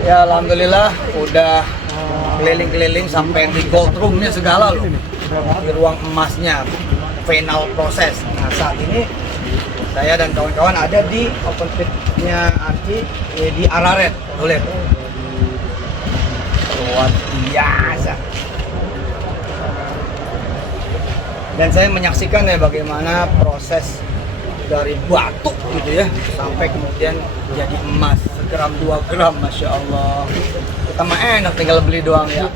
Ya alhamdulillah udah keliling-keliling sampai di gold roomnya segala loh, di ruang emasnya, final proses. Nah saat ini saya dan kawan-kawan ada di open pitnya Arci di Araret, boleh. Luar biasa. Dan saya menyaksikan ya bagaimana proses dari batu gitu ya sampai kemudian jadi emas 1 gram 2 gram, masya Allah. Kita mah enak tinggal beli doang ya.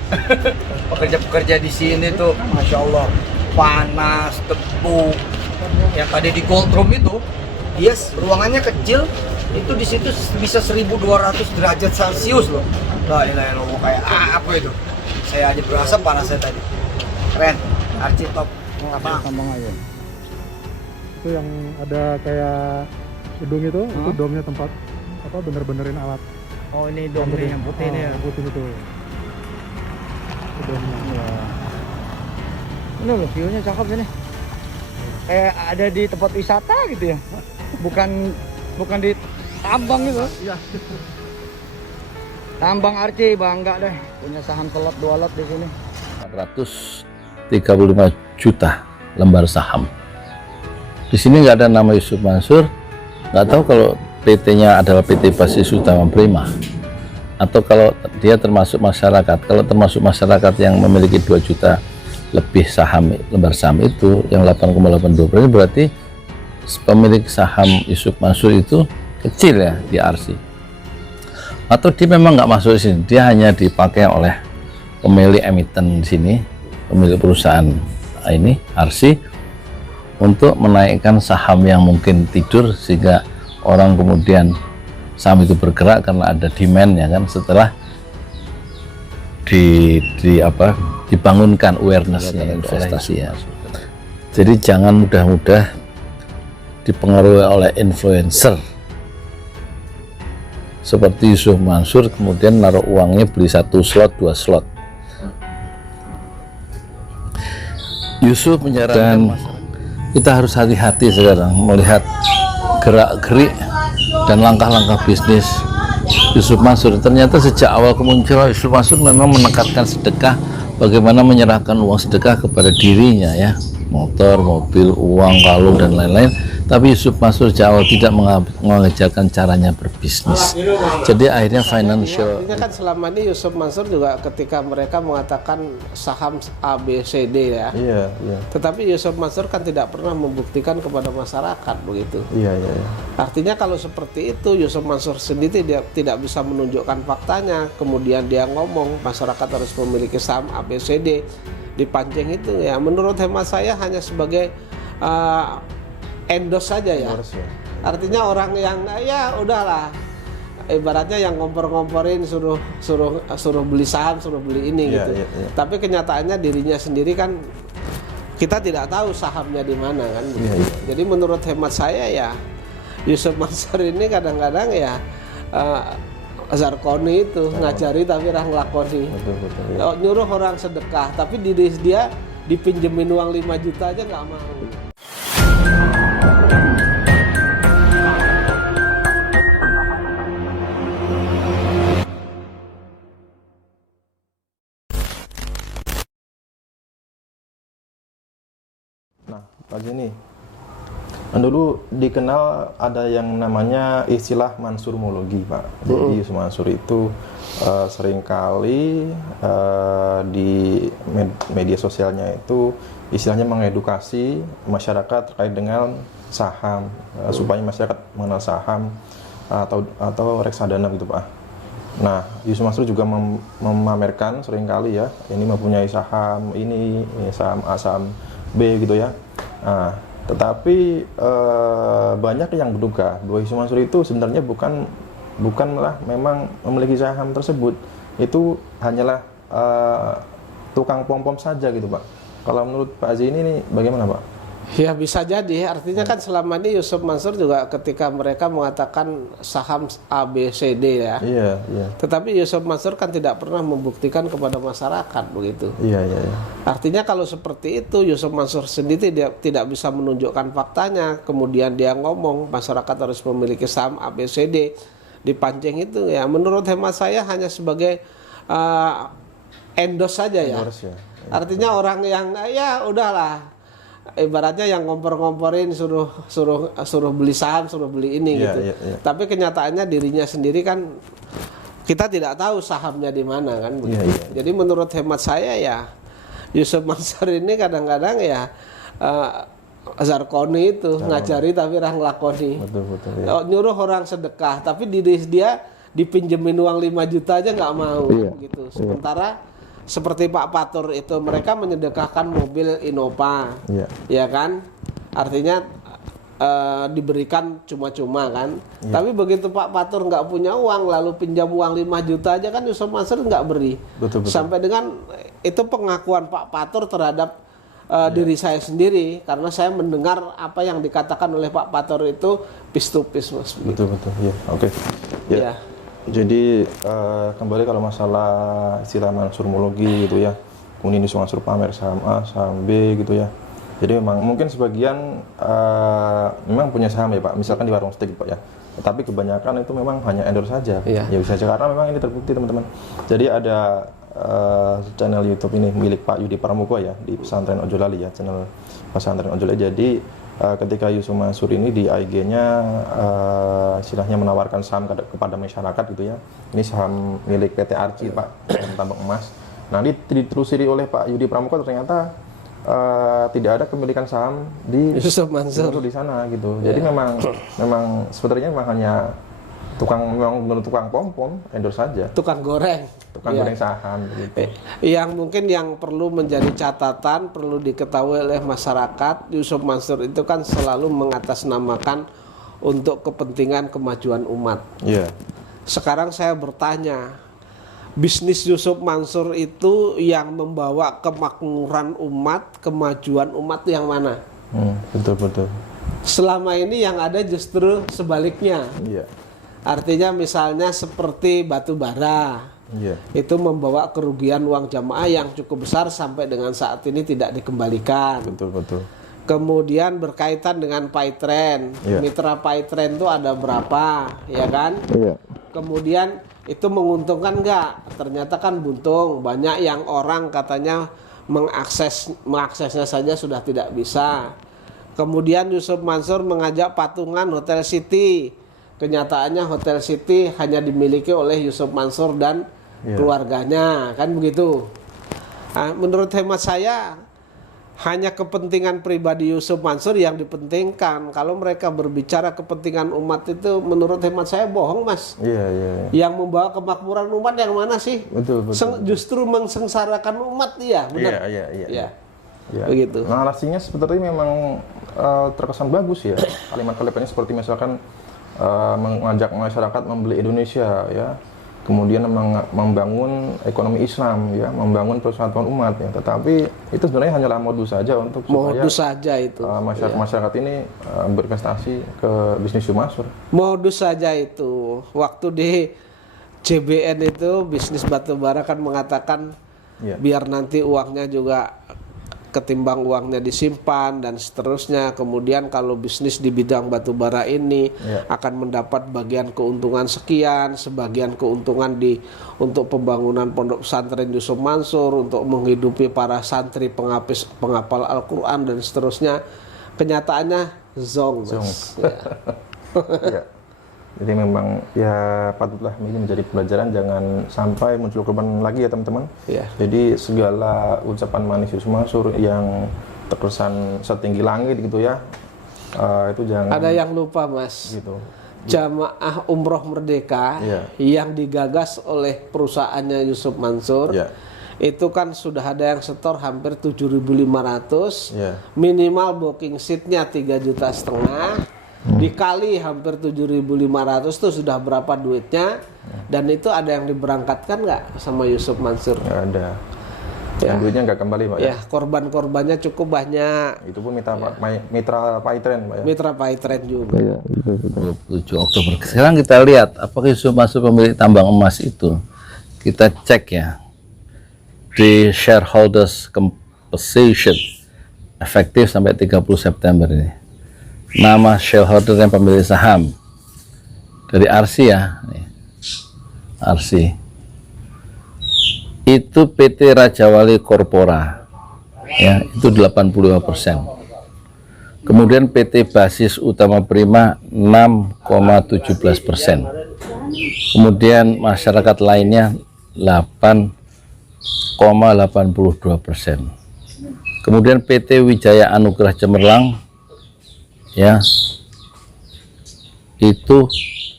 Pekerja-pekerja di sini tuh masya Allah panas, tebu. Yang tadi di gold room itu dia ruangannya kecil, itu di situ bisa 1200 derajat Celcius loh. La ilaha illallah, kayak apa itu? Saya aja berasa panasnya tadi. Keren, Arci top. Apa? Tambang air. Itu yang ada kayak hidung itu domnya tempat apa bener-benerin alat. Oh ini dom nih yang putih nih ya. Putih itu. Domnya. Ya. Ini loh view-nya cakep sini. Kayak ada di tempat wisata gitu ya. Bukan di tambang gitu. Iya. Tambang Arci bangga deh punya saham slot 2 lot di sini. 435 juta lembar saham. Di sini nggak ada nama Yusuf Mansur, nggak tahu kalau PT-nya adalah PT Basis Utama Prima atau kalau dia termasuk masyarakat. Kalau termasuk masyarakat yang memiliki 2 juta lebih saham, lembar saham itu yang 8,82%, berarti pemilik saham Yusuf Mansur itu kecil ya di RC. Atau dia memang nggak masuk di sini, dia hanya dipakai oleh pemilik emiten di sini, pemilik perusahaan ini RC, untuk menaikkan saham yang mungkin tidur sehingga orang kemudian saham itu bergerak karena ada demand ya kan, setelah dibangunkan awareness-nya investasi ya. Jadi jangan mudah-mudah dipengaruhi oleh influencer seperti Yusuf Mansur kemudian naruh uangnya beli 1 slot 2 slot. Yusuf menyarankan kita harus hati-hati sekarang melihat gerak-gerik dan langkah-langkah bisnis Yusuf Mansur. Ternyata sejak awal kemunculan Yusuf Mansur memang menekankan sedekah, bagaimana menyerahkan uang sedekah kepada dirinya ya, motor, mobil, uang, kalung dan lain-lain. Tapi Yusuf Mansur sejak awal tidak mengajarkan caranya berbisnis. Jadi akhirnya financial. Artinya kan selama ini Yusuf Mansur juga ketika mereka mengatakan saham A, B, C, D ya. Iya, iya. Tetapi Yusuf Mansur kan tidak pernah membuktikan kepada masyarakat begitu. Iya, iya, iya. Artinya kalau seperti itu Yusuf Mansur sendiri tidak bisa menunjukkan faktanya, kemudian dia ngomong masyarakat harus memiliki saham A, B, C, D, dipancing itu ya. Menurut hemat saya hanya sebagai endorse saja ya. Artinya orang yang ya udahlah, ibaratnya yang ngompor-ngomporin suruh beli saham, suruh beli ini gitu. Tapi kenyataannya dirinya sendiri kan kita tidak tahu sahamnya di mana kan. Jadi menurut hemat saya ya Yusuf Mansur ini kadang-kadang ya Zarkoni itu ngajari tapi orang ngelakoni. Nyuruh orang sedekah tapi diri dia dipinjemin uang 5 juta aja nggak mau. Nah, Pak Jeni, dulu dikenal ada yang namanya istilah mansurmologi, Pak. Jadi Yusuf Mansur itu seringkali di media sosialnya itu istilahnya mengedukasi masyarakat terkait dengan saham, supaya masyarakat mengenal saham atau reksadana gitu, Pak. Nah, Yusuf Mansur juga memamerkan seringkali ya, ini mempunyai saham ini saham A, saham B gitu ya. Nah, tetapi banyak yang menduga bahwa Yusuf Mansur itu sebenarnya bukanlah memang memiliki saham tersebut, itu hanyalah tukang pom-pom saja gitu, Pak. Kalau menurut Pak Aziz ini bagaimana, Pak? Ya bisa jadi, artinya kan selama ini Yusuf Mansur juga ketika mereka mengatakan saham A, B, C, D ya. Iya, iya. Tetapi Yusuf Mansur kan tidak pernah membuktikan kepada masyarakat begitu. Iya, iya, iya. Artinya kalau seperti itu Yusuf Mansur sendiri tidak bisa menunjukkan faktanya, kemudian dia ngomong masyarakat harus memiliki saham A, B, C, D, dipancing itu ya menurut hemat saya hanya sebagai endorse saja ya. Endorse ya. Artinya orang yang ya udahlah, ibaratnya yang ngompor-ngomporin suruh beli saham, suruh beli ini Iya, gitu. iya, iya. Tapi kenyataannya dirinya sendiri kan kita tidak tahu sahamnya di mana kan begitu. Iya, iya. Jadi menurut hemat saya ya Yusuf Mansur ini kadang-kadang ya Zarkoni itu ngajari tapi orang lakoni. Betul ya. Nyuruh orang sedekah tapi diri dia dipinjemin uang 5 juta aja nggak mau gitu. Sementara seperti Pak Patur itu mereka menyedekahkan mobil Innova, ya kan? Artinya diberikan cuma-cuma kan. Tapi begitu Pak Patur nggak punya uang lalu pinjam uang 5 juta aja kan Yusuf Mansur nggak beri. Betul. Sampai dengan itu pengakuan Pak Patur terhadap diri saya sendiri karena saya mendengar apa yang dikatakan oleh Pak Patur itu piece to piece Mas. Betul ya. Oke. Ya. Jadi kembali kalau masalah istilah mansurmologi gitu ya, kemudian Yusuf Mansur pamer saham A, saham B gitu ya. Jadi memang mungkin sebagian memang punya saham ya Pak, misalkan di warung steak Pak ya. Tapi kebanyakan itu memang hanya endorse saja. Ya bisa saja karena memang ini terbukti teman-teman. Jadi ada channel YouTube ini milik Pak Yudi Pramuko ya di Pesantren Ojolali ya, channel Pesantren Ojolali. Jadi ketika Yusuf Mansur ini di IG-nya istilahnya menawarkan saham kepada masyarakat gitu ya. Ini saham milik PT Arci Pak, tambang emas. Nah, ditelusuri oleh Pak Yudi Pramuko ternyata tidak ada kepemilikan saham di Yusuf Mansur di sana gitu. Jadi memang sebenarnya memang hanya tukang pom endorse saja. Tukang goreng saham gitu. Yang mungkin yang perlu menjadi catatan, perlu diketahui oleh masyarakat, Yusuf Mansur itu kan selalu mengatasnamakan untuk kepentingan kemajuan umat. Sekarang saya bertanya, bisnis Yusuf Mansur itu yang membawa kemakmuran umat, kemajuan umat yang mana? Betul. Selama ini yang ada justru sebaliknya. Artinya misalnya seperti batu bara, itu membawa kerugian uang jamaah yang cukup besar sampai dengan saat ini tidak dikembalikan. Betul. Kemudian berkaitan dengan Paitren, mitra Paitren itu ada berapa, ya kan? Kemudian itu menguntungkan nggak? Ternyata kan buntung. Banyak yang orang katanya mengaksesnya saja sudah tidak bisa. Kemudian Yusuf Mansur mengajak patungan Hotel City. Kenyataannya Hotel City hanya dimiliki oleh Yusuf Mansur dan keluarganya, kan begitu. Nah, menurut hemat saya hanya kepentingan pribadi Yusuf Mansur yang dipentingkan. Kalau mereka berbicara kepentingan umat itu menurut hemat saya bohong Mas. Yang membawa kemakmuran umat yang mana sih? Betul. Justru mensengsarakan umat dia, benar? Iya. Begitu. Narasinya sebenarnya memang terkesan bagus ya. Kalimat-kalimatnya seperti misalkan mengajak masyarakat membeli Indonesia ya, kemudian membangun ekonomi Islam ya, membangun persatuan umat ya. Tetapi itu sebenarnya hanyalah modus saja untuk supaya masyarakat ini berinvestasi ke bisnis Yusuf Mansur. Modus saja itu. Waktu di JBN itu bisnis batubara kan mengatakan biar nanti uangnya juga ketimbang uangnya disimpan dan seterusnya. Kemudian kalau bisnis di bidang batubara ini akan mendapat bagian keuntungan sekian, sebagian keuntungan untuk pembangunan pondok pesantren Yusuf Mansur, untuk menghidupi para santri penghafal Al-Quran dan seterusnya. Kenyataannya zong. Jadi memang ya patutlah ini menjadi pelajaran, jangan sampai muncul korban lagi ya teman-teman. Jadi segala ucapan manis Yusuf Mansur yang terkesan setinggi langit gitu ya, itu jangan. Ada yang lupa Mas. Gitu. Jamaah Umroh Merdeka yang digagas oleh perusahaannya Yusuf Mansur. Itu kan sudah ada yang setor hampir 7.500, minimal booking seatnya 3,5 juta. Dikali hampir 7.500 itu sudah berapa duitnya? Dan itu ada yang diberangkatkan nggak sama Yusuf Mansur? Nggak ada. Yang duitnya nggak kembali Pak ya? Korban-korbannya cukup banyak. Itu pun mitra Paitren Pak ya? Mitra Paitren juga. 27 Oktober. Sekarang kita lihat apakah Yusuf Mansur pemilik tambang emas itu. Kita cek ya di shareholders compensation efektif sampai 30 September ini. Nama shareholder yang pemilik saham dari Arsi ya, nih. Arsi itu PT Raja Wali Corpora ya, itu 85%. Kemudian PT Basis Utama Prima 6,17%. Kemudian masyarakat lainnya 8,82%. Kemudian PT Wijaya Anugrah Cemerlang ya, itu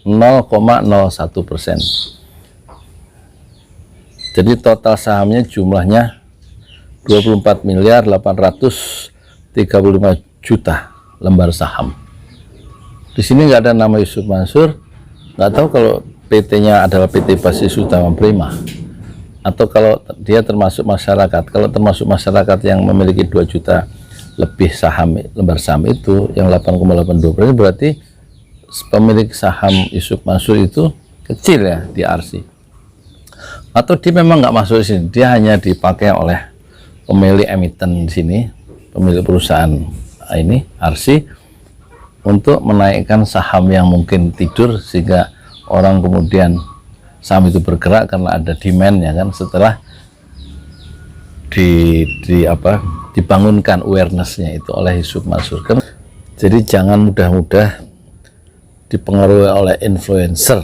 0,01%. Jadi total sahamnya jumlahnya 24.835 juta lembar saham. Di sini nggak ada nama Yusuf Mansur, nggak tahu kalau PT-nya adalah PT Basis Utama Prima atau kalau dia termasuk masyarakat. Kalau termasuk masyarakat yang memiliki 2 juta lebih saham, lembar saham itu yang 8,82%, berarti pemilik saham Yusuf Mansur itu kecil ya di Arsi. Atau dia memang nggak masuk di sini, dia hanya dipakai oleh pemilik emiten di sini, pemilik perusahaan ini Arsi, untuk menaikkan saham yang mungkin tidur sehingga orang kemudian saham itu bergerak karena ada demand-nya kan, setelah dibangunkan awareness-nya itu oleh Yusuf Mansur. Jadi jangan mudah-mudah dipengaruhi oleh influencer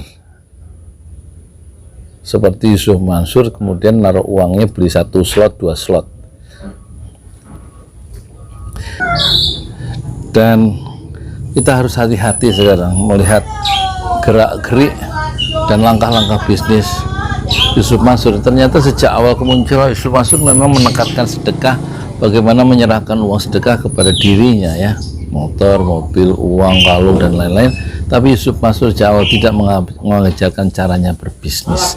seperti Yusuf Mansur kemudian naruh uangnya beli 1 slot 2 slot. Dan kita harus hati-hati sekarang melihat gerak-gerik dan langkah-langkah bisnis Yusuf Mansur. Ternyata sejak awal kemunculan Yusuf Mansur memang menekankan sedekah, bagaimana menyerahkan uang sedekah kepada dirinya ya, motor, mobil, uang, kalung dan lain-lain. Tapi Yusuf Mansur sejak awal tidak mengajarkan caranya berbisnis.